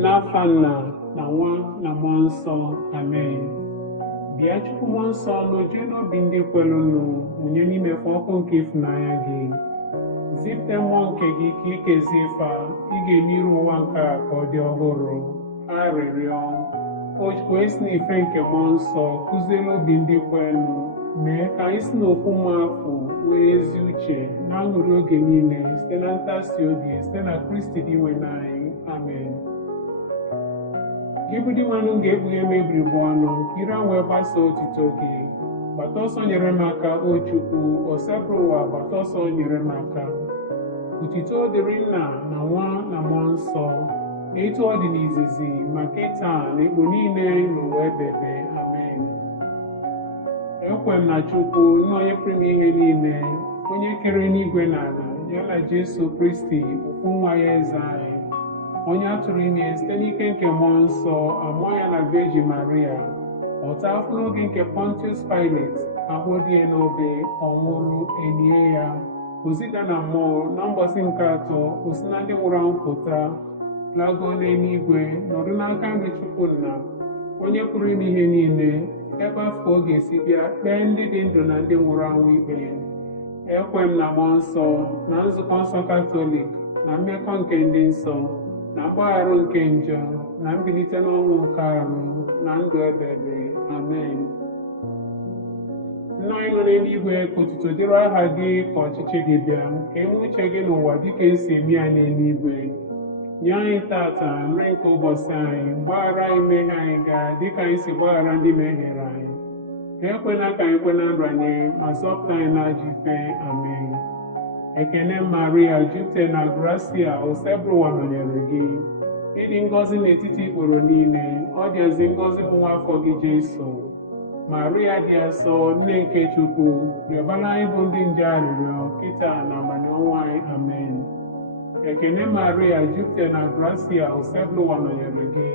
N'afa Nna na Nwa na Mmụọ Nsọ, amen. Bịa Chukwu Mmụọ Nsọ n'oju n'obi ndị kwelụnụ, mụnye n'imekwa ọkụ nke ịfụnanya gị. Zipụta mmụọ nke gị ka ikezie fa, ị ga-eme iru ụwa nke a ka ọ dị ọhụrụ. Arịrịọ o jikwa esi n'ife nke Mmụọ Nsọ kụziere obi ndị kwelụ, mee ka anyị si n'okwu mmụọ afọ nwee ezi uche na aṅụrị oge niile site na ntasi obi site na Kristi dị nwe anyị, amen. Gị bụ di nwanụ ga-ebughe mebiri bụ ọnụ, ire wee gbasa otito gị. Gbata ọsọ nyere m aka, o Chukwu, o sepụrụ ụwa, gbata ọsọ nyere m aka. Otito dịrị Nna na Nwa na Mmụọ Nsọ, etu ọ dị n'izizi ma kịta na ekpo niile n'ụwa ebebe, amen. Ekwe m na Chukwu, nna onye pụrụ ime ihe niile, onye kere n'igwe na ala, ya na Jesu Kristi, ofu nwa ya eze anyị, onye a tụrụ ime site n'ike nke Mmụọ Nsọ, amụọ ya na Virgin Maria, ọta afọ n'oge nke Pontius Pilate, ahụ dị ya n'obe, ọ nwụrụ, elie ya, ozida na mmụọ na mbọsị nke atọ, o si na ndị nwụrụ anwụ pụta, lago n'eluigwe, nọdụ n'aka nri Chukwu Nna, onye pụrụ ime ihe niile, ebe afọ ọ ga-esi bịa kpee ndị dị ndụ na ndị nwụrụ anwụ ikpe. Ekwe m na Mmụọ Nsọ, na nzukọ nsọ Katọlik, na mmekọ nke ndị nsọ, na mgbaghara nke njọ, na mbilite n'ọnwụ nke arụ, na ndụ ebebe, amen. Nna anyị nọ n'eluigwe, ka otuto dịrị aha gị, ka ọchịchị gị bịa, ka enwe uche gị n'ụwa dịka esi eme ya n'eluigwe. Nye anyị tata nri nke ụbọchị anyị, gbaghara anyị mmehie anyị gaa dịka anyị si gbaghara ndị mehiere anyị. Ekwela ka anyị kwe na nranye, ma zọpụta anyị n'ajọ ife, amen. Ekene Maria, jupụtara na gracia, osebụrụ ụwa nọnyere gị. Ịdị ngọzi n'etiti ikporo niile, ọ dịazị ngọzi bụ nwa afọ gị Jesu. Maria dị asọ, nne nke Chukwu, rịọbara anyị bụ ndị nje arịrịọ, kịta na abalị ọnwa anyị, amen. Ekene Maria, jupụtara na gracia, osebụrụ ụwa nọnyere gị.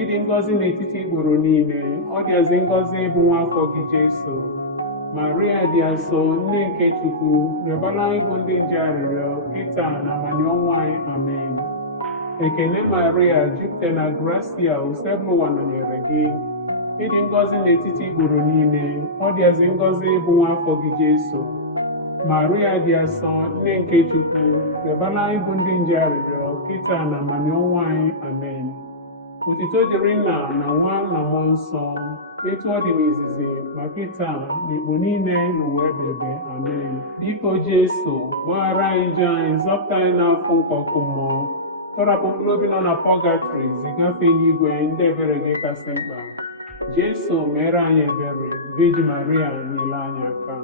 Ịdị ngọzi n'etiti ikporo niile, ọ dịazị ngọzi bụ nwa afọ gị Jesu. Maria dị asọ, nne nke Chukwu, rịọbara anyị bụ ndị nje arịrịọ, kịta na abalị ọnwa anyị, amen. Ekene Maria, jupụtara na gracia, osebụrụ ụwa nọnyere gị. Ịdị ngọzi n'etiti ikporo niile, ọ dịazị ngọzi bụ nwa afọ gị Jesu. Maria dị asọ, nne nke Chukwu, rịọbara anyị bụ ndị nje arịrịọ, kịta na abalị ọnwa anyị, amen. Otito dịrị Nna na Nwa na Mmụọ Nsọ, etu ọ dị n'izizi ma kịta na ikpo niile n'ụwa ebebe, amen. Biko Jesu, gbaghara anyị njọ anyị, zọpụta anyị n'afọ nke ọkụ mmụọ, tọrapụ mkpụrụ obi nọ na pọgatrị, zigafe n'igwe ndị ebere gị kasị mkpa. Jesu, mere anyị ebere. Virgin Maria, nyere anyị aka.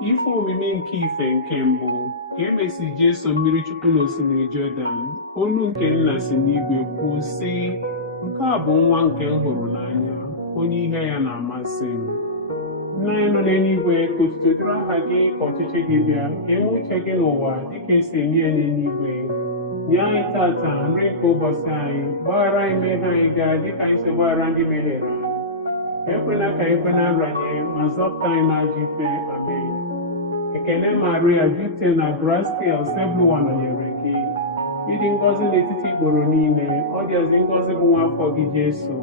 Ife omimi nke ife nke mbụ, ka emesi Jesu mmiri Chukwu n'osimiri Jọdan, olu nke Nna si n'igwe kwuo sị, nke a bụ nwa nke m hụrụ n'anya, onye ihe ya na-amasị m. Nna anyị nọ n'eluigwe, ka otuto dịrị aha gị, ka ọchịchị gị bịa, ka enwe uche gị n'ụwa dịka esi enye ya n'eluigwe. Nye anyị tata nri nke ụbọchị anyị, gbaghara anyị mmehie anyị gaa dịka anyị si gbaghara ndị mehiere anyị. Ekwela ka anyị kwe na nranye, ma zọpụta anyị n'ajọ ife, amen. Ekene Maria, jupụtara na gracia, osebụrụ ụwa nọnyere gị. Ịdị ngọzi n'etiti ikporo niile, ọ dịazị ngọzi bụ nwa afọ gị Jesu.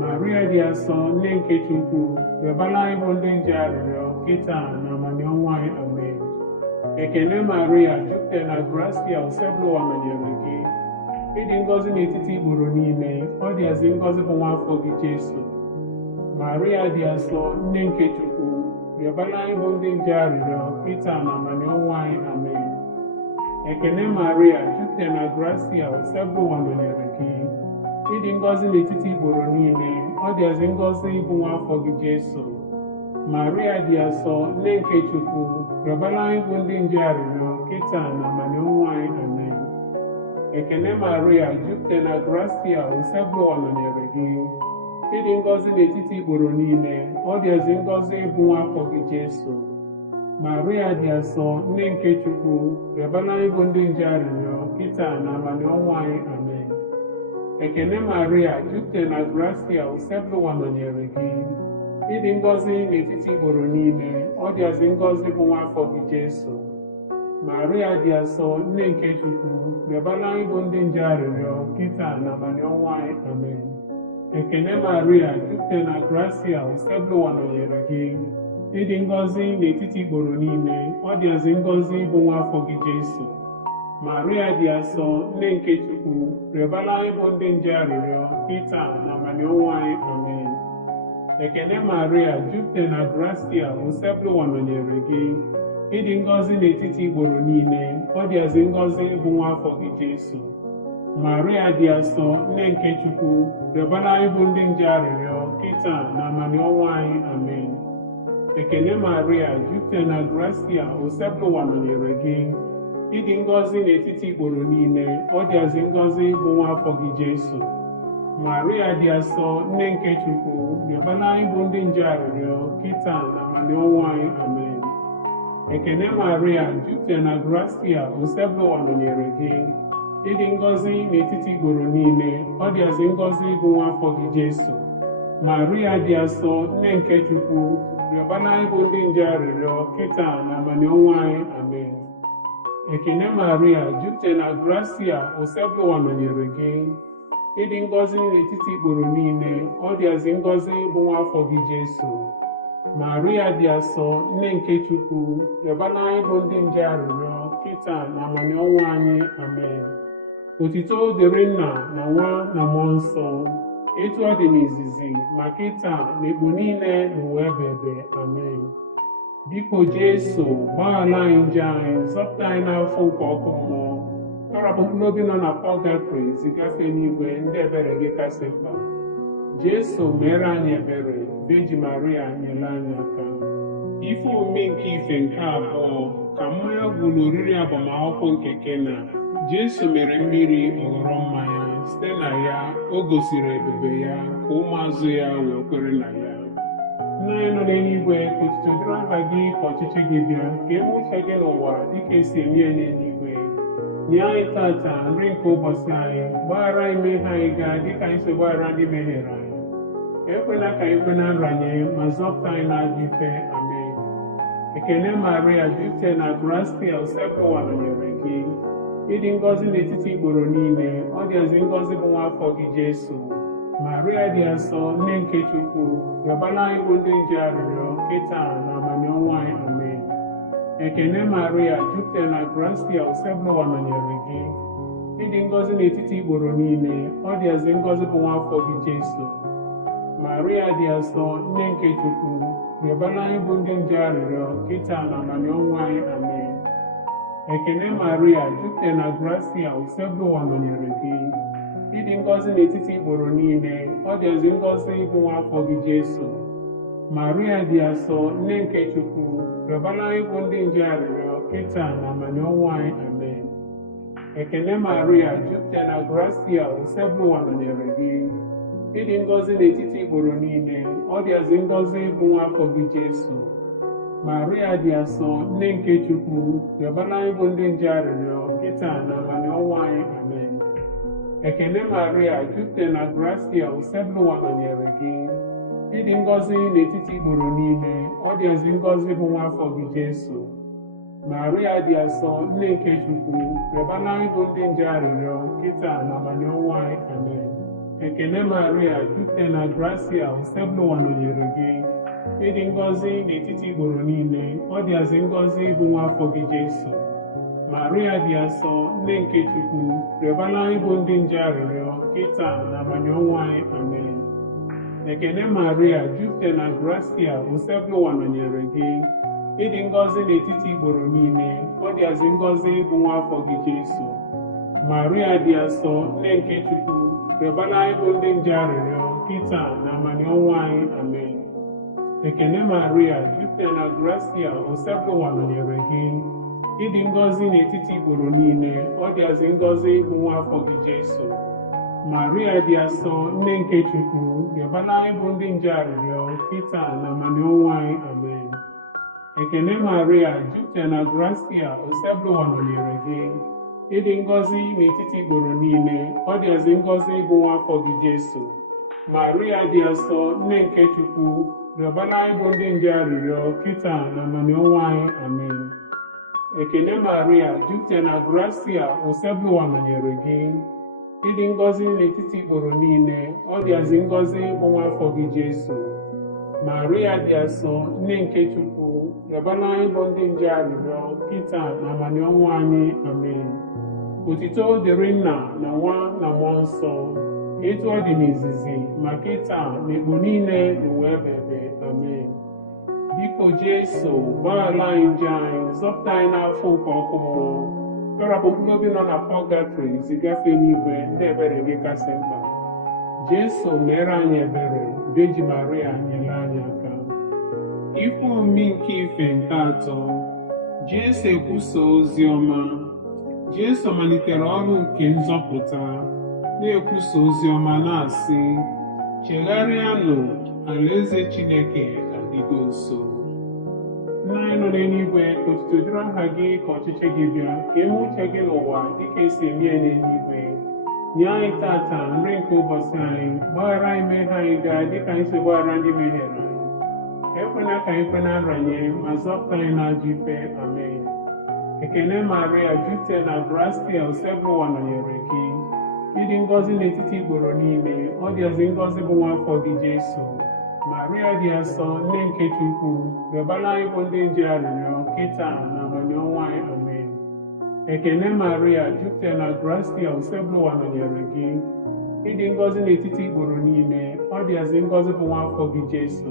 Maria dị asọ, nne nke Chukwu, rịọbara anyị bụ ndị nje arịrịọ, kịta na abalị ọnwa anyị, amen. Ekene Maria, jupụtara na gracia, osebụrụ ụwa nọnyere gị. Ịdị ngọzi n'etiti ikporo niile, ọ dịazị ngọzi bụ nwa afọ gị Jesu. Maria dị asọ, nne nke Chukwu, rịọbara anyị bụ ndị nje arịrịọ, kịta na abalị ọnwa anyị, amen. Ekene Maria, jupụtara na gracia, osebụrụ ụwa nọnyere gị. Ịdị ngọzi n'etiti ikporo niile, ọ dịazị ngọzi bụ nwa afọ gị Jesu. Maria dị asọ, nne nke Chukwu, rịọbara anyị bụ ndị nje arịrịọ, kịta na abalị ọnwa anyị, amen. Ekene Maria, jupụtara na gracia, osebụrụ ụwa nọnyere gị. Ịdị ngọzi n'etiti ikporo niile, ọ dịazị ngọzi bụ nwa afọ gị Jesu. Maria dị asọ, nne nke Chukwu, rịọbara anyị bụ ndị nje arịrịọ, kịta na abalị ọnwa anyị, amen. Ekene Maria, jupụtara na gracia, osebụrụ ụwa nọnyere gị. Ịdị ngọzi n'etiti ikporo niile, ọ dịazị ngọzi bụ nwa afọ gị Jesu. Maria dị asọ nne nke Chukwu, rịọbara anyị bụ ndị nje arịrịọ kịta na abalị ọnwa anyị. Amen. Ekene Maria, jupụtara na gracia, usekpụ ụwa nọnyere gị. Ịdị ngọzi n'etiti igboro niile, ọ dịazị ngọzi bụ nwa afọ gị Jesu. Maria dị asọ nne nke Chukwu, rịọbara anyị bụ ndị nje arịrịọ kịta na abalị ọnwa anyị. Amen. Ekene Maria, jupụtara na gracia, usekpụ ụwa nọnyere gị. Ịdị ngọzi n'etiti igboro niile, ọ dịazị ngọzi bụ nwa afọ gị Jesu. Maria dị asọ nne nke Chukwu, rịọbara anyị bụ ndị nje arịrịọ kịta na abalị ọnwa anyị. Amen. Ekene Maria, jupụtara na gracia, usekpụ ụwa nọnyere gị. Ịdị ngọzi n'etiti igboro niile, ọ dịazị ngọzi bụ nwa afọ gị Jesu. Maria dị asọ nne nke Chukwu, rịọbara anyị bụ ndị nje arịrịọ kịta na abalị ọnwa anyị. Amen. Ekene Maria, jupụtara na gracia, usekpụ ụwa nọnyere gị. Ịdị ngọzi n'etiti igboro niile, ọ dịazị ngọzi bụ nwa afọ gị Jesu. Maria dị asọ nne nke Chukwu, rịọbara anyị bụ ndị nje arịrịọ kịta na abalị ọnwa anyị. Amen. Ekene Maria, jupụtara na gracia, usekpụ ụwa nọnyere gị. Ịdị ngọzi n'etiti igboro niile, ọ dịazị ngọzi bụ nwa afọ gị Jesu. Maria dị asọ nne nke Chukwu, rịọbara anyị bụ ndị nje arịrịọ kịta na abalị ọnwa anyị. Amen. Otito dịrị Nna na Nwa na Mmụọ Nsọ, etu ọ dị n'izizi ma kịta na ekpu niile n'ụwa ebebe. Amen. Biko Jesu, gbaghara anyị njọ anyị, zọpụta anyị n'afọ nke ọkụ mmụọ, tọrọpụ mkpụrụ obi nọ na pọlgatrị zigafe n'igwe ndị ebere gị kasị mkpa. Jesu, mere anyị ebere. Virgin Maria, nyere anyị aka. Ife omume nke ife nke abụọ, ka mmanya gwụrụ oriri agbamakwụkwọ nke Kena. Jesu mere mmiri ọghọrọ mmanya, site na ya o gosiri ebube ya ka ụmụazụ ya wee kwere na ya. Nna anyị nọ n'eluigwe, ka otuto dịrị aha gị, ka ọchịchị gị bịa, ka eme uche gị n'ụwa dịka esi eme ya n'eluigwe. Nye anyị tata nri nke ụbọchị anyị, gbaghara anyị mmehie anyị gaa dịka anyị si gbaghara ndị mehiere anyị. Ekwela ka anyị kwe na nranye, ma zọpụta anyị n'ajọ ife. Amen. Ekene Maria, jupụtara na gracia, usekpụ ụwa nọnyere gị. Ịdị ngọzi n'etiti igboro niile, ọ dịazị ngọzi bụ nwa afọ gị Jesu. Maria dị asọ nne nke Chukwu, rịọbara anyị bụ ndị nje arịrịọ kịta na abalị ọnwa anyị. Amen. Ekene Maria, jupụtara na gracia, usekpụ ụwa nọnyere gị. Ịdị ngọzi n'etiti igboro niile, ọ dịazị ngọzi bụ nwa afọ gị Jesu. Maria dị asọ nne nke Chukwu, rịọbara anyị bụ ndị nje arịrịọ kịta na abalị ọnwa anyị. Amen. Ekene Maria, jupụtara na gracia, usekpụ ụwa nọnyere gị. Ịdị ngọzi n'etiti igboro niile, ọ dịazị ngọzi bụ nwa afọ gị Jesu. Maria dị asọ nne nke Chukwu, rịọbara anyị bụ ndị nje arịrịọ kịta na abalị ọnwa anyị. Amen. Ekene Maria, jupụtara na gracia, usekpụ ụwa nọnyere gị. Ịdị ngọzi n'etiti igboro niile, ọ dịazị ngọzi bụ nwa afọ gị Jesu. Maria dị asọ nne nke Chukwu, rịọbara anyị bụ ndị nje arịrịọ kịta na abalị ọnwa anyị. Amen. Ekene Maria, jupụtara na gracia, usekpụ ụwa nọnyere gị. Ịdị ngọzi n'etiti igboro niile, ọ dịazị ngọzi bụ nwa afọ gị Jesu. Maria dị asọ nne nke Chukwu, rịọbara anyị bụ ndị nje arịrịọ kịta na abalị ọnwa anyị. Amen. Ekene Maria, jupụtara na gracia, usekpụ ụwa nọnyere gị. Ịdị ngọzi n'etiti igboro niile, ọ dịazị ngọzi bụ nwa afọ gị Jesu. Maria dị asọ nne nke Chukwu, rịọbara anyị bụ ndị nje arịrịọ kịta na abalị ọnwa anyị. Amen. Ekene Maria, jupụtara na gracia, usekpụ ụwa nọnyere gị. Ịdị ngọzi n'etiti igboro niile, ọ dịazị ngọzi bụ nwa afọ gị Jesu. Maria dị asọ nne nke Chukwu, rịọbara anyị bụ ndị nje arịrịọ kịta na abalị ọnwa anyị. Amen. Ekene Maria, jupụtara na gracia, usekpụ ụwa nọnyere gị. Ịdị ngọzi n'etiti igboro niile, ọ dịazị ngọzi bụ nwa afọ gị Jesu. Maria dị asọ nne nke Chukwu, rịọbara anyị bụ ndị nje arịrịọ kịta na abalị ọnwa anyị. Amen. Ekene Maria, jupụtara na gracia, usekpụ ụwa nọnyere gị. Ịdị ngọzi n'etiti igboro niile, ọ dịazị ngọzi bụ nwa afọ gị Jesu. Maria dị asọ nne nke Chukwu, rịọbara anyị bụ ndị nje arịrịọ kịta na abalị ọnwa anyị. Amen. Ekele Maria, jupụtara na gracia, ụsebụwa nọnyere gị. Ịdị ngọzi n'etiti ikporo niile, ọ dịazị ngọzi bụ nwa afọ gị Jesu. Maria dị asọ, nne nke Chukwu, rịọbara anyị bụ ndị nje arịrịọ, kịta na abalị ọnwụ anyị. Amen. Otuto dịrị Nna na Nwa na Mmụọ Nsọ, etu ọ dị n'izizi, ma kịta na ekpo niile n'ụwa ebebe. Amen. Biko Jesu, gbaghara anyị njọ anyị, zọpụta anyị n'afọ nke ọkụ mmụọ, tọrapụ mkpụrụ obi nọ na pọgatrị zigafe n'igwe ndị ebere gị kasị mkpa. Jesu mere anyị ebere, Veji Maria nyere anyị aka. Ife omi nke ife nke atọ, Jesu ekwusa ozi ọma. Jesu malitere ọrụ nke nzọpụta, na-ekwusa ozi ọma na-asị, chegharịanụ, alaeze Chineke adịgo nso. Nna anyị nọ n'eluigwe, ka otuto dịrị aha gị, ka ọchịchị gị bịa, ka eme uche gị n'ụwa dịka esi eme ya n'eluigwe. Nye anyị tata nri nke ụbọchị anyị, gbaghara anyị mmehie anyị gaa dịka anyị si gbaghara ndị mehiere anyị. Ekwela ka anyị kwe na nranye, ma zọpụta anyị n'ajọ ife. Amen. Ekele Maria, jupụtara na gracia, ụsebụwa nọnyere gị. Ịdị ngọzi n'etiti ikporo niile, ọ dịazị ngọzi bụ nwa afọ gị Jesu. Maria dị asọ, nne nke Chukwu, rịọbara anyị bụ ndị nje arịrịọ, kịta na abalị ọnwụ anyị. Amen. Ekele Maria, jupụtara na gracia, ụsebụwa nọnyere gị. Ịdị ngọzi n'etiti ikporo niile, ọ dịazị ngọzi bụ nwa afọ gị Jesu.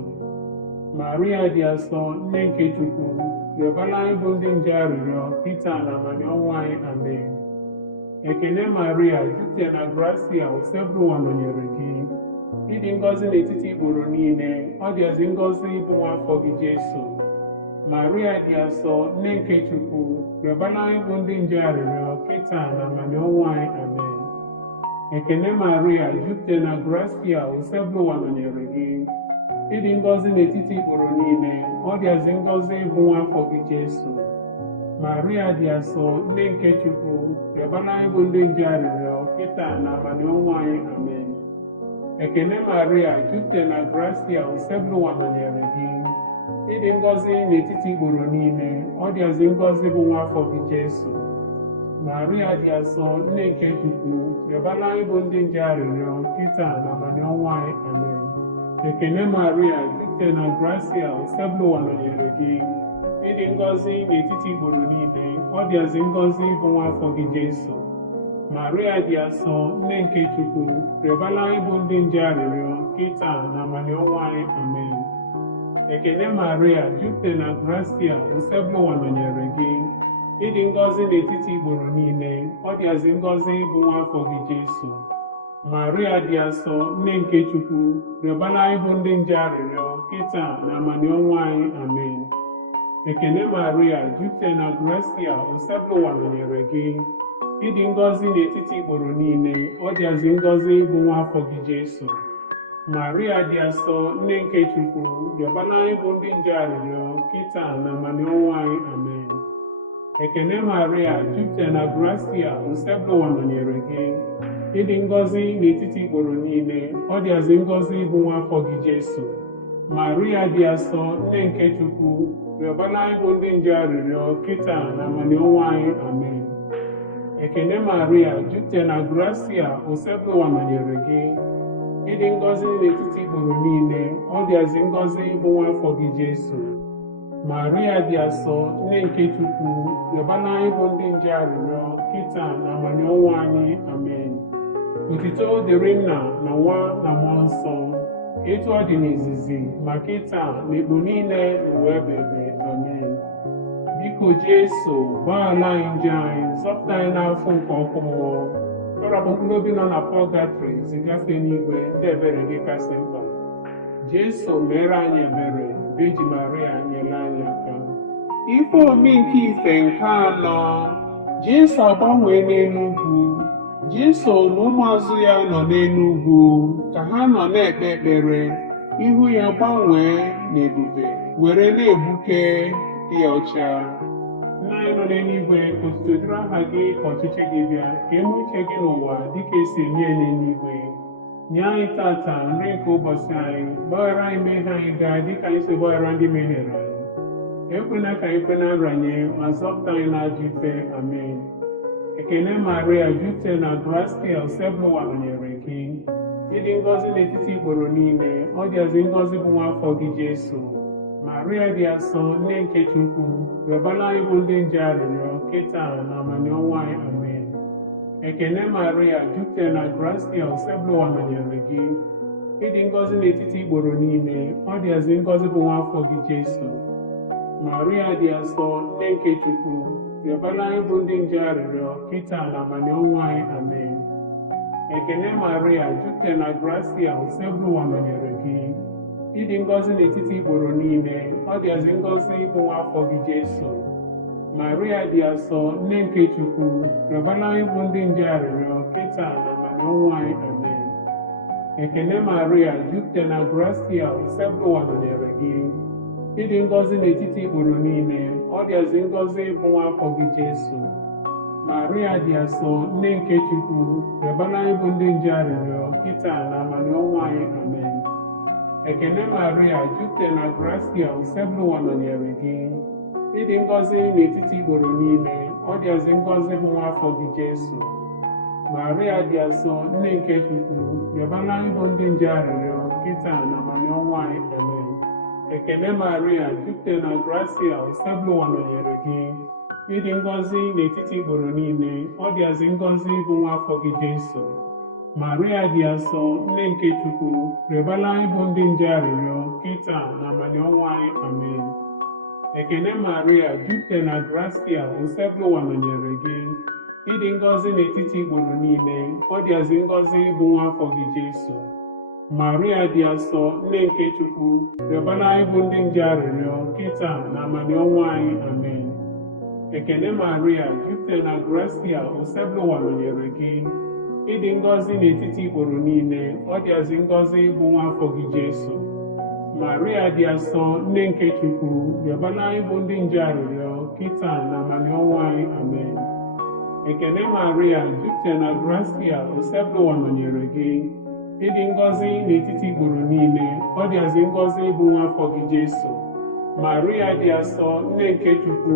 Maria dị asọ, nne nke Chukwu, rịọbara anyị bụ ndị nje arịrịọ, kịta na abalị ọnwụ anyị. Amen. Ekele Maria, jupụtara na gracia, ụsebụwa nọnyere gị. Ịdị ngọzi n'etiti ikporo niile, ọ dịazị ngọzi bụ nwa afọ gị Jesu. Maria dị asọ, nne nke Chukwu, rịọbara anyị bụ ndị nje arịrịọ, kịta na abalị ọnwụ anyị. Amen. Ekele Maria, jupụtara na gracia, ụsebụwa nọnyere gị. Ịdị ngọzi n'etiti ikporo niile, ọ dịazị ngọzi bụ nwa afọ gị Jesu. Maria dị asọ, nne nke Chukwu, rịọbara anyị bụ ndị nje arịrịọ, kịta na abalị ọnwụ anyị. Amen. Ekele Maria, jupụtara na gracia, ụsebụwa nọnyere gị. Ịdị ngọzi n'etiti ikporo niile, ọ dịazị ngọzi bụ nwa afọ gị Jesu. Maria dị asọ, nne nke Chukwu, rịọbara anyị bụ ndị nje arịrịọ, kịta na abalị ọnwụ anyị. Amen. Ekele Maria, jupụtara na gracia, ụsebụwa nọnyere gị. Ịdị ngọzi n'etiti ikporo niile, ọ dịazị ngọzi bụ nwa afọ gị Jesu. Maria dị asọ, nne nke Chukwu, rịọbara anyị bụ ndị nje arịrịọ, kịta na abalị ọnwụ anyị. Amen. Ekele Maria, jupụtara na gracia, ụsebụwa nọnyere gị. Ịdị ngọzi n'etiti ikporo niile, ọ dịazị ngọzi bụ nwa afọ gị Jesu. Maria dị asọ, nne nke Chukwu, rịọbara anyị bụ ndị nje arịrịọ, kịta na abalị ọnwụ anyị. Amen. Ekele Maria, jupụtara na gracia, ụsebụwa nọnyere gị. Ịdị ngọzi n'etiti ikporo niile, ọ dịazị ngọzi bụ nwa afọ gị Jesu. Maria dị asọ, nne nke Chukwu, rịọbara anyị bụ ndị nje arịrịọ, kịta na abalị ọnwụ anyị. Amen. Ekele Maria, jupụtara na gracia, ụsebụwa nọnyere gị. Ịdị ngọzi n'etiti ikporo niile, ọ dịazị ngọzi bụ nwa afọ gị Jesu. Maria dị asọ, nne nke Chukwu, rịọbara anyị bụ ndị nje arịrịọ, kịta na abalị ọnwụ anyị. Amen. Ekele Maria, jupụtara na gracia, ụsebụwa nọnyere gị. Ịdị ngọzi n'etiti ikporo niile, ọ dịazị ngọzi bụ nwa afọ gị Jesu. Maria dị asọ, nne nke Chukwu, rịọbara anyị bụ ndị nje arịrịọ, kịta na abalị ọnwụ anyị. Amen. Otuto dịrị Nna na Nwa na Mmụọ Nsọ, etu ọ dị n'izizi, ma kịta na ekpo niile n'ụwa ebebe. Amen. Biko Jesu, gbaghara anyị njọ anyị, zọpụta anyị n'afọ nke ọkụ mmụọ, tọrapụ mkpụrụ obi nọ na pọgatrị zigafe n'igwe ndị ebere gị kasị mkpa. Jesu mere anyị ebere, Veji Maria nyere anyị aka. Ife omi nke ife nke anọ, Jesu agbanwee n'elu ugwu. Jesu na ụmụazụ ya nọ n'elu ugwu ka ha nọ na-ekpe ekpere, ihu ya gbanwee n'ebube were na-egbuke dị ọcha. Nna anyị nọ n'eluigwe, ka otuto dịrị aha gị, ka ọchịchị gị bịa, ka eme uche gị n'ụwa dịka esi eme ya n'eluigwe. Nye anyị tata nri nke ụbọchị anyị, gbaghara anyị mmehie anyị gaa dịka anyị si gbaghara ndị mehiere anyị. ekwela ka ikpe na nranye ma zọpụta anyị n'ajọ ife. Amen. Ekene Maria, jupụtara na gracia, usekpụwa nọnyere gị. Ịdị ngọzi n'etiti igboro niile, ọ dịazị ngọzi bụ nwa afọ gị Jesu. Maria dị asọ, nne nke Chukwu, rịọbara anyị bụ ndị nje arịrịọ kịta na amani ọnwa anyị. Amen. Ekene Maria, jupụtara na gracia, usekpụwa nọnyere gị. Ịdị ngọzi n'etiti igboro niile, ọ dịazị ngọzi bụ nwa afọ gị Jesu. Maria dị asọ, nne nke Chukwu, rịọbara anyị bụ ndị nje arịrịọ kịta na amani ọnwa anyị. Amen. Ekene Maria, jupụtara na gracia, usekpụwa nọnyere gị. Ịdị ngọzi n'etiti igboro niile, ọ dịazị ngọzi bụ nwa afọ gị Jesu. Maria dị asọ, nne nke Chukwu, rịọbara anyị bụ ndị nje arịrịọ kịta na amani ọnwa anyị. Amen. Ekene Maria, jupụtara na gracia, usekpụwa nọnyere gị. Ịdị ngọzi n'etiti igboro niile, ọ dịazị ngọzi bụ nwa afọ gị Jesu. Maria dị asọ, nne nke Chukwu, rịọbara anyị bụ ndị nje arịrịọ kịta na amani ọnwa anyị. Amen. Ekene Maria, jupụtara na gracia, usekpụwa nọnyere gị. Ịdị ngọzi n'etiti igboro niile, ọ dịazị ngọzi bụ nwa afọ gị Jesu. Maria dị asọ, nne nke Chukwu, rịọbara anyị bụ ndị nje arịrịọ kịta na amani ọnwa anyị. Amen. Ekene Maria, jupụtara na gracia, usekpụwa nọnyere gị. Ịdị ngọzi n'etiti igboro niile, ọ dịazị ngọzi bụ nwa afọ gị Jesu. Maria dị asọ, nne nke Chukwu, rịọbara anyị bụ ndị nje arịrịọ kịta na amani ọnwa anyị. Amen. Ekene Maria, jupụtara na gracia, usekpụwa nọnyere gị. Ịdị ngọzi n'etiti igboro niile, ọ dịazị ngọzi bụ nwa afọ gị Jesu. Maria dị asọ, nne nke Chukwu, rịọbara anyị bụ ndị nje arịrịọ kịta na amani ọnwa anyị. Amen. Ekene Maria, jupụtara na gracia, usekpụwa nọnyere gị. Ịdị ngọzi n'etiti igboro niile, ọ dịazị ngọzi bụ nwa afọ gị Jesu. Maria dị asọ, nne nke Chukwu, rịọbara anyị bụ ndị nje arịrịọ kịta na amani ọnwa anyị. Amen. Ekene Maria, jupụtara na gracia, usekpụwa nọnyere gị. Ịdị ngọzi n'etiti igboro niile, ọ dịazị ngọzi bụ nwa afọ gị Jesu. Maria dị asọ, nne nke Chukwu,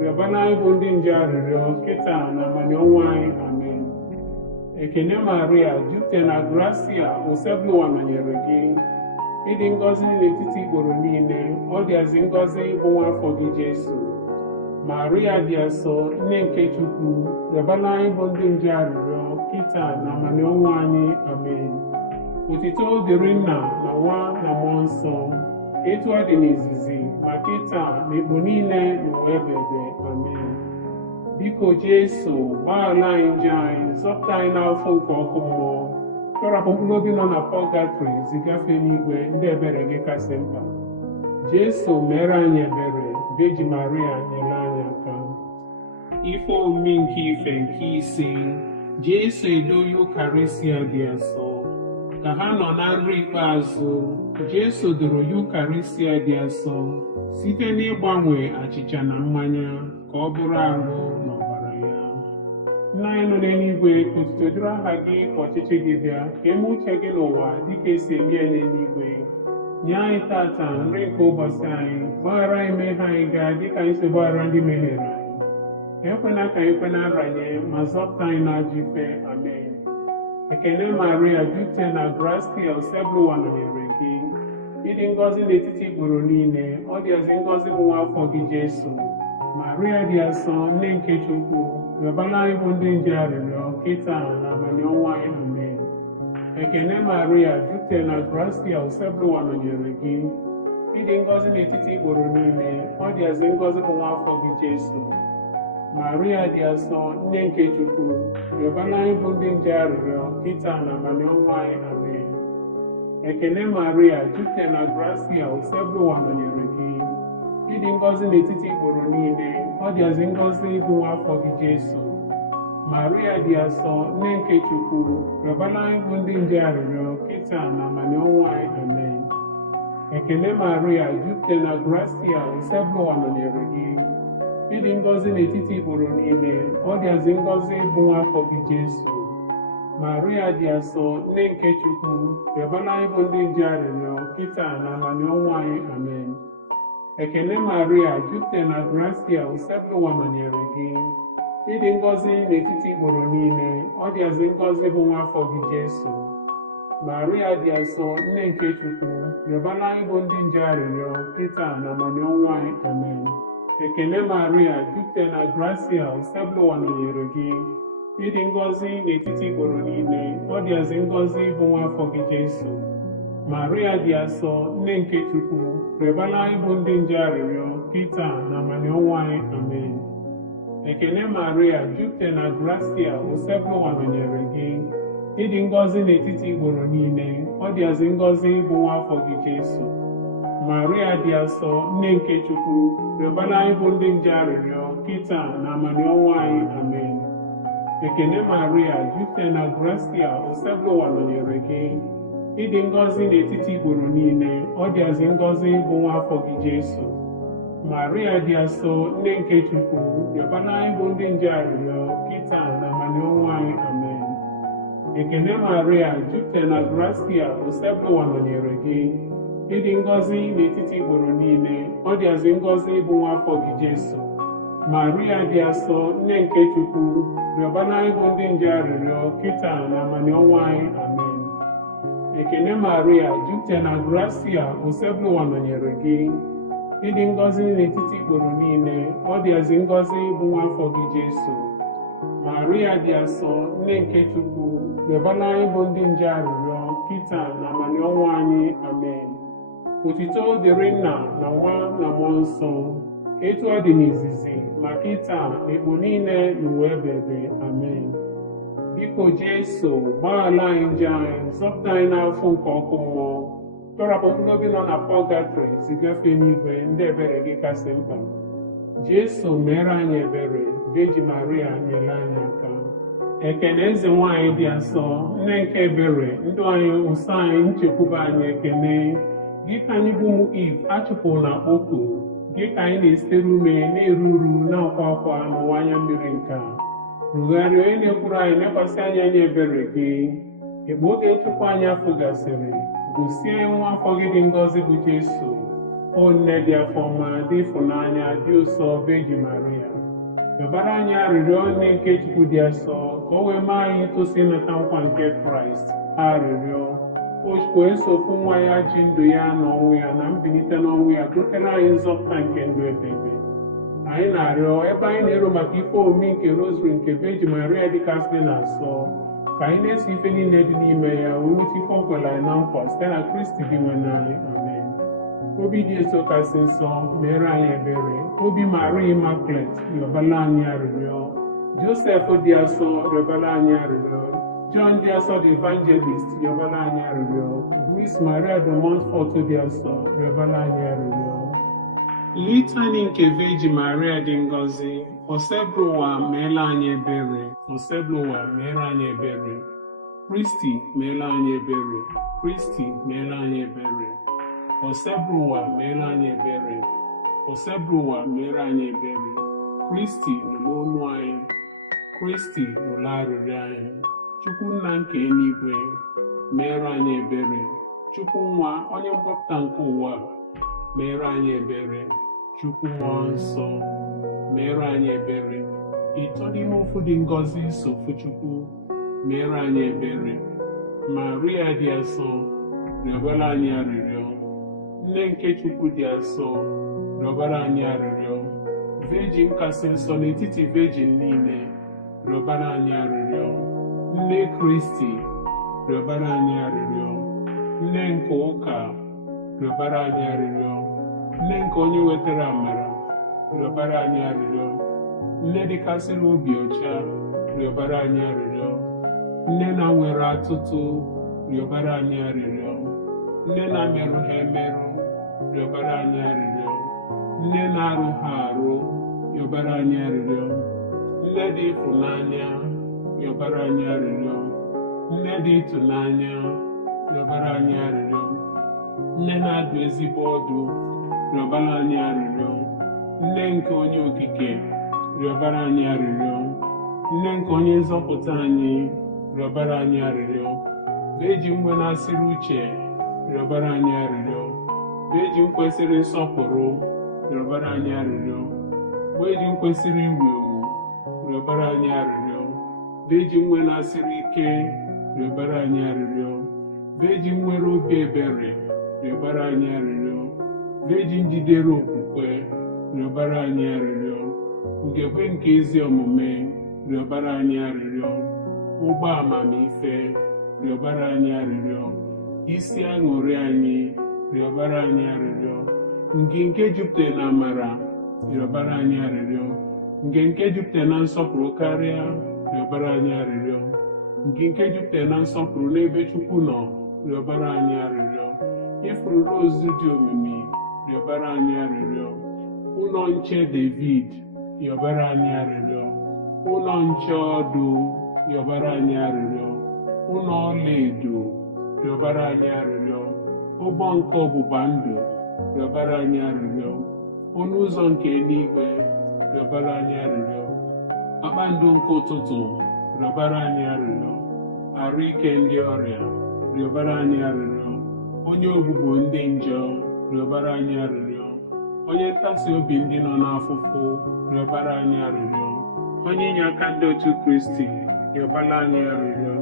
rịọbara anyị bụ ndị nje arịrịọ kịta na amani ọnwa anyị. Amen. Ekene Maria, jupụtara na gracia, usekpụwa nọnyere gị. Ịdị ngọzi n'etiti igboro niile, ọ dịazị ngọzi bụ nwa afọ gị Jesu. Maria dị asọ, nne nke Chukwu, rịọbara anyị bụ ndị nje arịrịọ kịta na amani ọnwa anyị. Amen. Otuto dịrị Nna na Nwa na Mmụọ Nsọ, etu ọ dị n'izizi ma kịta na igbo niile n'ụwa ebebe. Amen. Biko Jesu, gbaghara anyị njọ anyị, zọpụta anyị n'afọ nke ọkụ mmụọ, tọrapụ mkpụrụ obi nọ na pọgatrị, zigafe n'igwe ndị ebere gị kasị mkpa. Jesu, mere anyị ebere. Veji Maria, nyere anyị aka. Ife omume nke ife nke ise, Jesu edo Yukarịstịa dị asọ. Ka ha nọ na nri ikpeazụ, Jesu doro Yukarịstịa dị asọ site n'ịgbanwe achịcha na mmanya ka ọ bụrụ ahụ na ọbara ya. Nna anyị nọ n'eluigwe, ka otuto dịrị aha gị, ka ọchịchị gị bịa, ka eme uche gị n'ụwa dịka esi eme ya n'eluigwe. Nye anyị tata nri nke ụbọchị anyị, gbaghara anyị mmehie anyị gaa dịka anyị si gbaghara ndị mehiere anyị. Ekwela ka anyị kwe na nranye, ma zọpụta anyị n'ajọ ife. Amen. Ekene Maria, jupụtara na gracia, usekpụwa nọnyere gị. Ịdị ngọzi n'etiti igboro niile, ọ dịazị ngọzi bụ nwa afọ gị Jesu. Maria dị asọ, nne nke Chukwu, rịọbara anyị bụ ndị nje arịrịọ kịta na amani ọnwa anyị. Amen. Ekene Maria, jupụtara na gracia, usekpụwa nọnyere gị. Ịdị ngọzi n'etiti igboro niile, ọ dịazị ngọzi bụ nwa afọ gị Jesu. Maria dị asọ, nne nke Chukwu, rịọbara anyị bụ ndị nje arịrịọ kịta na amani ọnwa anyị. Amen. Ekene Maria, jupụtara na gracia, usekpụwa nọnyere gị. Ịdị ngọzi n'etiti igboro niile, ọ dịazị ngọzi bụ nwa afọ gị Jesu. Maria dị asọ, nne nke Chukwu, rịọbara anyị bụ ndị nje arịrịọ kịta na amani ọnwa anyị. Amen. Ekene Maria, jupụtara na gracia, usekpụwa nọnyere gị. Ịdị ngọzi n'etiti igboro niile, ọ dịazị ngọzi bụ nwa afọ gị Jesu. Maria dị asọ, nne nke Chukwu, rịọbara anyị bụ ndị nje arịrịọ kịta na amani ọnwa anyị. Amen. Ekele Maria, jupụtara na gracia, usekpụrụ nọnyere gị. Ịdị ngọzi n'etiti igboro niile, ọ dịazị ngọzi bụ nwa afọ gị Jesu. Maria dị asọ, nne nke Chukwu, rịọbara anyị bụ ndị nje arịrịọ, kịta na amani ọnwụ anyị. Amen. Ekele Maria, jupụtara na gracia, usekpụrụ nọnyere gị. Ịdị ngọzi n'etiti igboro niile, ọ dịazị ngọzi bụ nwa afọ gị Jesu. Maria dị asọ, nne nke Chukwu, rịọbara anyị bụ ndị nje arịrịọ, kịta na amani ọnwụ anyị. Amen. Ekele Maria, jupụtara na gracia, usekpụrụ nọnyere gị. Ịdị ngọzi n'etiti igboro niile, ọ dịazị ngọzi bụ nwa afọ gị Jesu. Maria dị asọ, nne nke Chukwu, rịọbara anyị bụ ndị nje arịrịọ, kịta na amani ọnwụ anyị. Amen. Ekele Maria, jupụtara na gracia, usekpụrụ nọnyere gị. Ịdị ngọzi n'etiti igboro niile, ọ dịazị ngọzi bụ nwa afọ gị Jesu. Maria dị asọ, nne nke Chukwu, rịọbara anyị bụ ndị nje arịrịọ, kịta na amani ọnwụ anyị. Amen. Ekele Maria, jupụtara na gracia, usekpụrụ nọnyere gị. Ịdị ngọzi n'etiti igboro niile, ọ dịazị ngọzi bụ nwa afọ gị Jesu. Maria dị asọ, nne nke Chukwu, rịọbara anyị bụ ndị nje arịrịọ, kịta na amani ọnwụ anyị. Amen. Ekele Maria, jupụtara na gracia, usekpụrụ nọnyere gị. Ịdị ngọzi n'etiti igboro niile, ọ dịazị ngọzi bụ nwa afọ gị Jesu. Maria dị asọ, nne nke Chukwu, rịọbara anyị bụ ndị nje arịrịọ, kịta na amani ọnwụ anyị. Amen. Otuto dịrị Nna na Nwa na Mmụọ Nsọ, etu ọ dị n'izizi, ma kịta na ekpo niile n'ụwa ebebe. Amen. Biko Jesu, gbaghara anyị njọ anyị, zọpụta anyị n'afọ nke ọkụ mmụọ, tọrapụ mkpụrụ obi nọ na pọgatrị, zigafe n'igwe ndị ebere gị kasị mkpa. Jesu, mere anyị ebere. Virgin Maria, nyere anyị aka. Ekele eze nwanyị dị asọ, nne nke ebere, ndụ anyị, ụsọ anyị, nchekwube anyị. Ekele gị ka anyị bụ ụmụ Eve achụpụrụ na okwu, gị ka anyị na-esitere ume na-eru uru na-akwa akwa n'ụwa anya mmiri nke a. Rugharịa onye na-ekwuru anyị, lekwasị anya ebere gị. Egbe oge nchụkwa anyị afọ gasịrị, gosie nwa afọ gị dị ngọzi bụ Jesu. O nne dị afọ ọma, dị ịfụnanya, dị ụsọ, Virgin Maria, rịọbara anyị arịrịọ nne nke Chukwu dị asọ, ka o wee maa anyị itosi ịnata nkwa nke Kraịst. Arịrịọ o jikwa esokwu nwa ya ji ndụ ya na ọnwụ ya na mbilite n'ọnwụ ya butere anyị nzọpụta nke ndụ ebighị. Anyị na-arịọ ebe anyị na-ero maka ife omume nke rosary nke Virgin Maria dịkasị na-asọ, ka anyị na-eso ife niile dị n'ime ya wee nweta ife ọ kwere anyị na nkwa site na Kristi dị nwe anyị. Amen. Obi dị eso kasị nsọ, mere anyị ebere. Obi Maria Immaculate, rịọbara anyị arịrịọ. Joseph dị asọ, rịọbara anyị arịrịọ. John dị asọ the Evangelist, rịọbara anyị arịrịọ. Louis Maria de Montfort dị asọ, rịọbara anyị arịrịọ. Litany nke Virgin Maria dị ngọzi, osebru ụwa meela anyị ebere. Osebru ụwa meela anyị ebere. Kristi meela anyị ebere. Kristi meela anyị ebere. Osebru ụwa meela anyị ebere. Osebru ụwa meela anyị ebere. Kristi nụrụ olu anyị. Kristi nụrụ arịrịọ anyị. Chukwu Nna nke eluigwe, meere anyị ebere. Chukwu Nwa, onye mkpọpụta nke ụwa, meere anyị ebere. Chukwu Mmụọ Nsọ, meere anyị ebere. Ịtọ n'ime ofu dị ngọzi sofu Chukwu, meere anyị ebere. Maria dị asọ, rịọbara anyị arịrịọ. Nne nke Chukwu dị asọ, rịọbara anyị arịrịọ. Virgin kasị nsọ n'etiti virgin niile, rịọbara anyị arịrịọ. Nne Kristi, rịọbara anyị arịrịọ. Nne nke ụka, rịọbara anyị arịrịọ. Nne nke onye wetara amara, rịọbara anyị arịrịọ. Nne dịkasịrị obi ọcha, rịọbara anyị arịrịọ. Nne na-nwere atụtụ, rịọbara anyị arịrịọ. Nne na-amerụ ha emerụ, rịọbara anyị arịrịọ. Nne na-arụ ha arụ, rịọbara anyị arịrịọ. Nne dị ịfụnanya, rịọbara anyị arịrịọ. Nne dị ịtụnanya, rịọbara anyị arịrịọ. Nne na-adụ ezigbo ọdụ, rịọbara anyị arịrịọ. Nne nke onye okike, rịọbara anyị arịrịọ. Nne nke onye nzọpụta anyị, rịọbara anyị arịrịọ. Virgin mgbe na-asịrị uche, rịọbara anyị arịrịọ. Virgin kwesịrị nsọpụrụ, rịọbara anyị arịrịọ. Mgbe eji kwesịrị iwu ewu, rịọbara anyị arịrịọ. Mgbe eji nwe na-asịrị ike, rịọbara anyị arịrịọ. Mgbe eji nwere obi ebere, rịọbara anyị arịrịọ. Mgbe eji njidere okwukwe, rịọbara anyị arịrịọ. Ugegbe nke ezi omume, rịọbara anyị arịrịọ. Ụgbọ amamife, rịọbara anyị arịrịọ. Isi aṅụrị anyị, rịọbara anyị arịrịọ. Nke jupụtara na amara, rịọbara anyị arịrịọ. Nke jupụtara na nsọpụrụ karịa, rịọbara anyị arịrịọ. Nke jupụtara na nsọpụrụ n'ebe Chukwu nọ, rịọbara anyị arịrịọ. Ifurula ozu dị omimi, rịọbara anyị arịrịọ. Ụlọ nche David, rịọbara anyị arịrịọ. Ụlọ nche ọdụ, rịọbara anyị arịrịọ. Ụlọ ọlaedo, rịọbara anyị arịrịọ. Ụgbọ nke ọgbụgba ndụ, rịọbara anyị arịrịọ. Ọnụ ụzọ nke eluigwe, rịọbara anyị arịrịọ. Kpakpando nke ụtụtụ, rịọbara anyị arịrịọ. Arụ ike ndị ọrịa, rịọbara anyị arịrịọ. Onye ogbugbo ndị njọ, rịọbara anyị arịrịọ. Onye ntasi obi ndị nọ n'afụfụ, rịọbara anyị arịrịọ. Onye inye aka ndị otu Kristi, rịọbara anyị arịrịọ.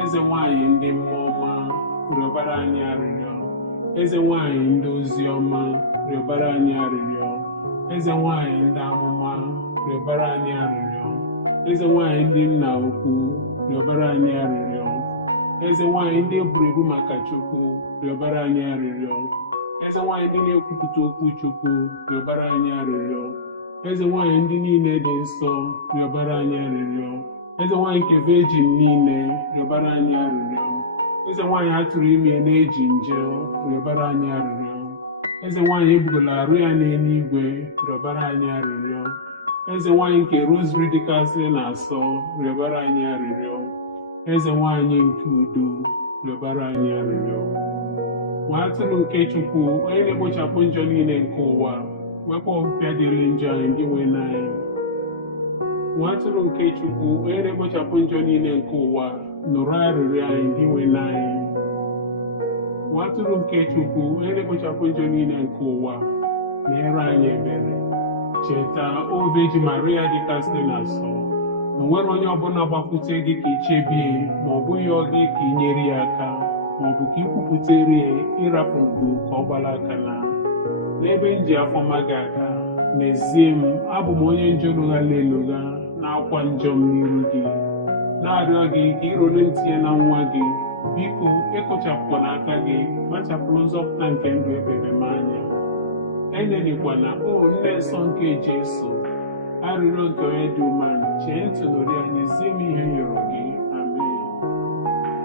Eze nwanyị ndị mmụọ ọma, rịọbara anyị arịrịọ. Eze nwanyị ndị ozi ọma, rịọbara anyị arịrịọ. Eze nwanyị ndị amụma, rịọbara anyị arịrịọ. Eze nwanyị ndị nna ukwu, rịọbara anyị arịrịọ. Eze nwanyị ndị eburu ebu maka Chukwu, rịọbara anyị arịrịọ. Eze nwanyị ndị na-ekwupụta okwu Chukwu, rịọbara anyị arịrịọ. Eze nwanyị ndị niile dị nsọ, rịọbara anyị arịrịọ. Eze nwanyị nke vejin niile, rịọbara anyị arịrịọ. Eze nwanyị atụrụ ime na-eji nje, rịọbara anyị arịrịọ. Eze nwanyị ebugola arụ ya n'eluigwe, rịọbara anyị arịrịọ. Eze nwanyị nke rosary dịkasị na-asọ, rịọbara anyị arịrịọ. Eze nwanyị nke udo, rịọbara anyị arịrịọ. Nwa atụrụ nke Chukwu, onye na-egbochapụ njọ niile nke ụwa, wepụ ọbịbịa dịrị njọ anyị ndị nwe n'anyị. Nwa atụrụ nke Chukwu, onye na-egbochapụ njọ niile nke ụwa, nụrụ arịrịọ anyị ndị nwe n'anyị. Nwa atụrụ nke Chukwu, onye na-egbochapụ njọ niile nke ụwa, na-ere anyị ebere. Cheta, o Virgin Maria dịkasị na-asọ, na nwere onye ọbụla gbakwute gị ka ichebie, ma ọ bụghị ọ gị ka inyere ya aka, ma ọ bụ ka ikwupụtere ya ịrapụ ndụ ka ọ gbara aka n'ebe m ji afọma gị aka. N'ezie m, abụ m onye njọ lụghala elugha na-akwa njọ m n'iru gị, na-arịọ gị ka ịrụrụ ntị ya na nwa gị. Biko, ekụchapụkwa n'aka gị, kpachapụrụ nzọpụta nke ndụ ebere m anya. Enyelikwana, o nne nsọ nke Jesu, arịrịọ nke onye dị umeala, chee ntị n'olu ya, n'ezie m ihe nyụrụ gị. Amen.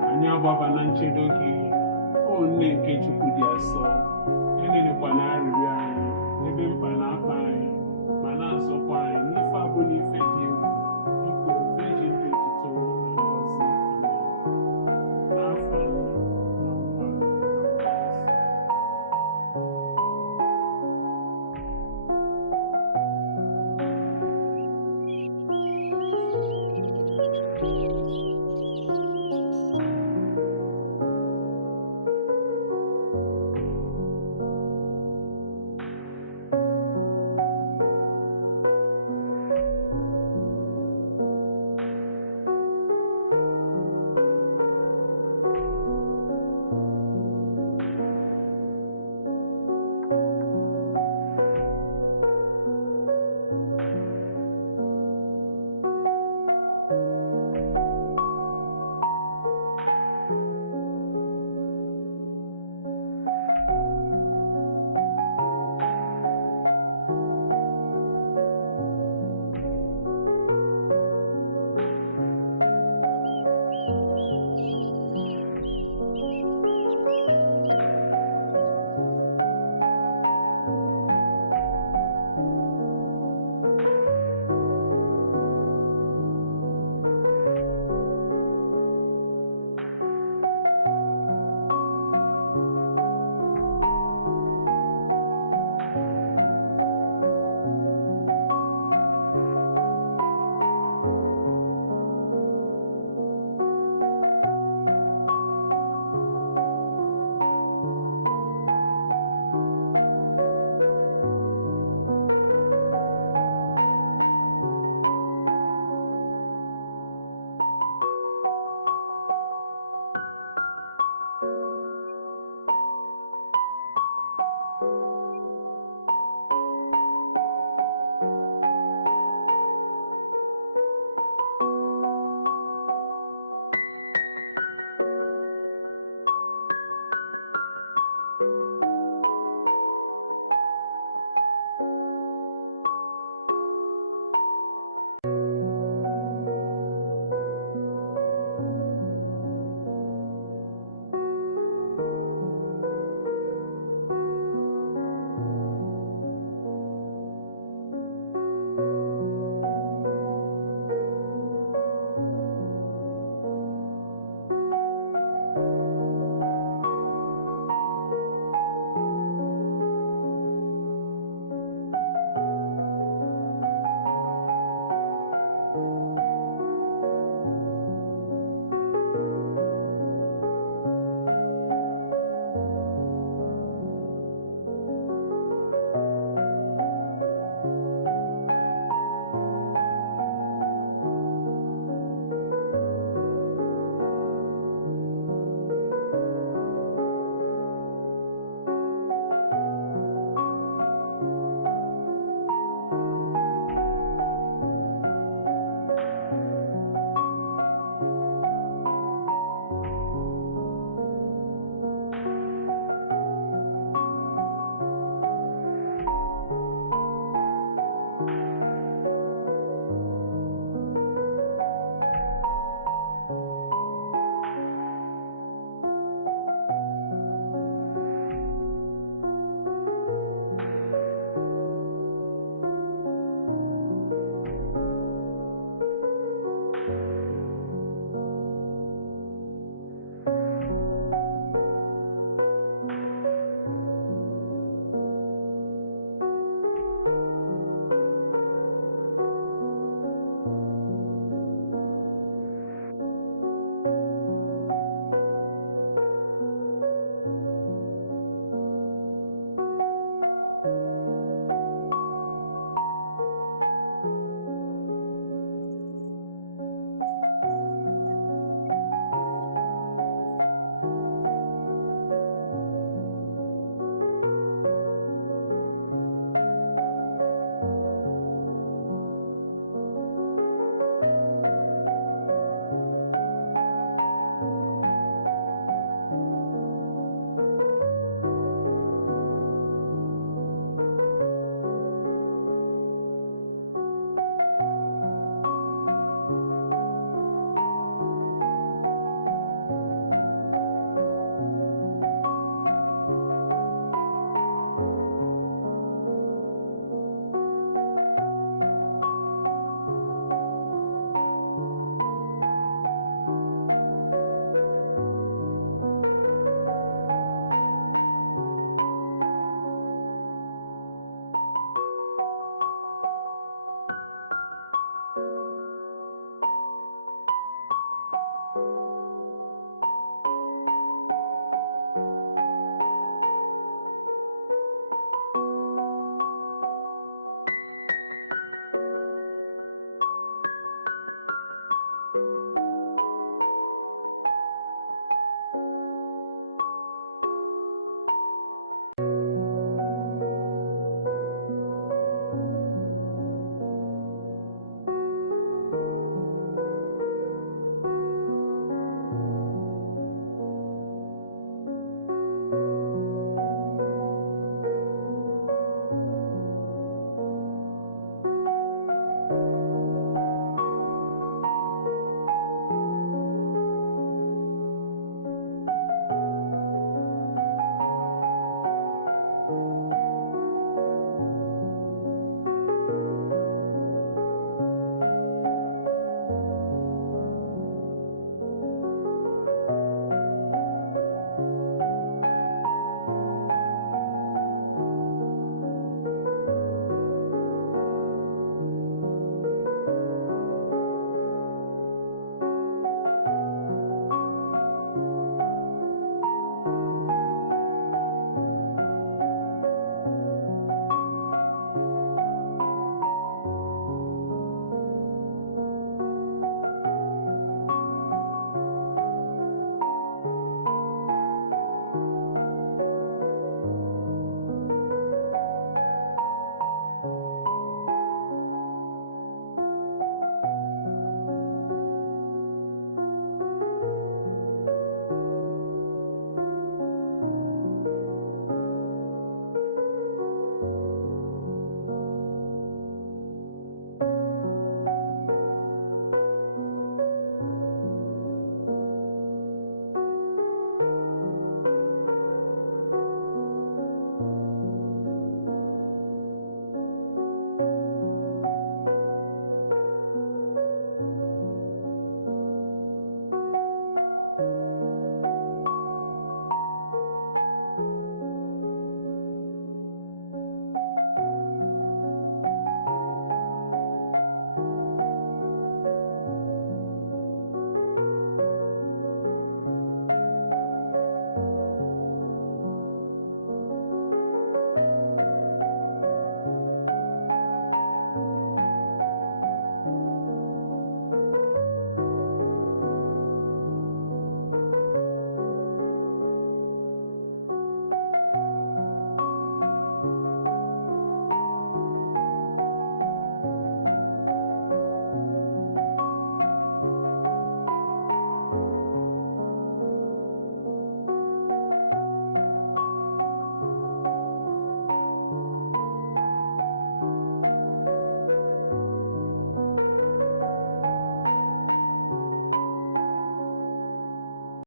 Anyị agbaba na nchedo gị, o nne nke Chukwu dị asọ, enyelikwana arịrịọ